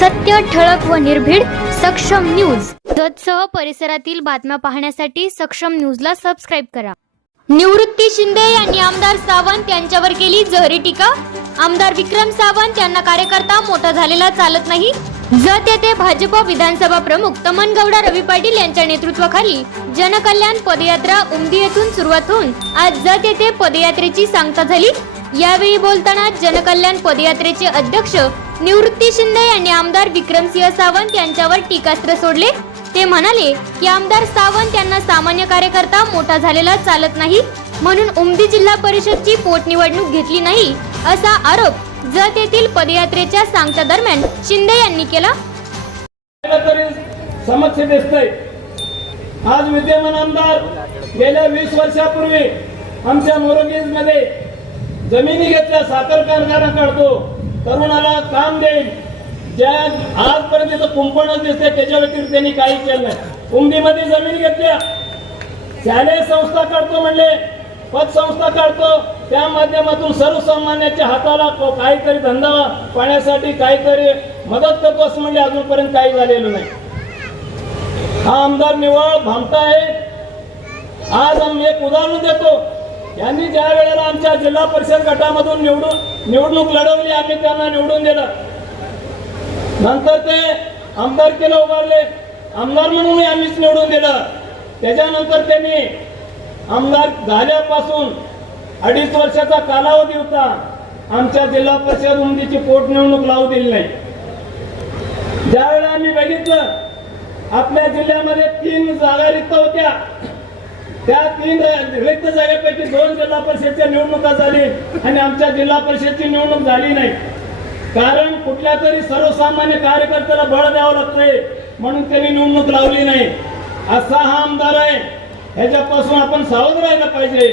सत्य ठळक व निर्भीड सक्षम न्यूज. जतसह परिसरातील बातम्या पाहण्यासाठी सक्षम न्यूजला सबस्क्राईब करा. निवृत्ती शिंदे यांनी आमदार सावंत यांच्यावर केली जहरी टीका. आमदार विक्रम सावंत यांना कार्यकर्ता मोठा झालेला चालत नाही. जत येथे भाजप विधानसभा प्रमुख तमनगौडा रवी पाटील यांच्या नेतृत्वाखाली जनकल्याण पदयात्रा उमदी येथून सुरुवात होऊन आज जत येथे पदयात्रेची सांगता झाली. यावेळी बोलताना जनकल्याण पदयात्रेचे अध्यक्ष निवृत्ती शिंदे यांनी आमदार विक्रमसिंह सावंत यांच्यावर टीकास्त्र सोडले. ते म्हणाले की आमदार सावंत यांना सामान्य कार्यकर्ता मोठा झालेला चालत नाही म्हणून उमदी जिल्हा परिषदची पोटनिवडणूक घेतली नाही असा आरोप जत येथील पदयात्रेच्या सांगता दरम्यान शिंदे यांनी केला. समक्ष दिसतंय. आज विद्यमान आमदार गेल्या वीस वर्षापूर्वी आमच्या मोरगीजमध्ये जमिनी घेतल्या साखर कारखाना काढतो. तरुणाला काम देईल ज्या आजपर्यंत तिचं कुंपणच दिसते त्याच्या व्यतिरिक्त त्यांनी काही केलं नाही. उमदीमध्ये जमीन घेतल्या. शालेय संस्था काढतो म्हणले. पतसंस्था काढतो. त्या माध्यमातून सर्वसामान्याच्या हाताला काहीतरी धंदा पाण्यासाठी काहीतरी मदत करतो असं म्हणले. अजूनपर्यंत काही झालेलं नाही. हा आमदार निवळ भामटा आहे. आज आम्ही एक उदाहरण देतो. यांनी ज्या वेळेला आमच्या जिल्हा परिषद गटामधून निवडून निवडणूक लढवली आम्ही त्यांना निवडून दिलं. नंतर ते आमदार केलं उभारले. आमदार म्हणून आम्हीच निवडून दिलं. त्याच्यानंतर त्यांनी आमदार झाल्यापासून अडीच वर्षाचा कालावधी होता. आमच्या जिल्हा परिषद उमदीची पोटनिवडणूक लावू दिली नाही. ज्यावेळेला आम्ही बघितलं आपल्या जिल्ह्यामध्ये तीन जागा रिक्त होत्या. त्या तीन रिक्त जागेपैकी दोन जिल्हा परिषदच्या निवडणुका झाली आणि आमच्या जिल्हा परिषदची निवडणूक झाली नाही. कारण कुठल्या तरी सर्वसामान्य कार्यकर्त्याला बळ द्यावं लागतंय म्हणून त्यांनी निवडणूक लावली नाही. असा हा आमदार आहे ह्याच्यापासून आपण सावध राहायला पाहिजे.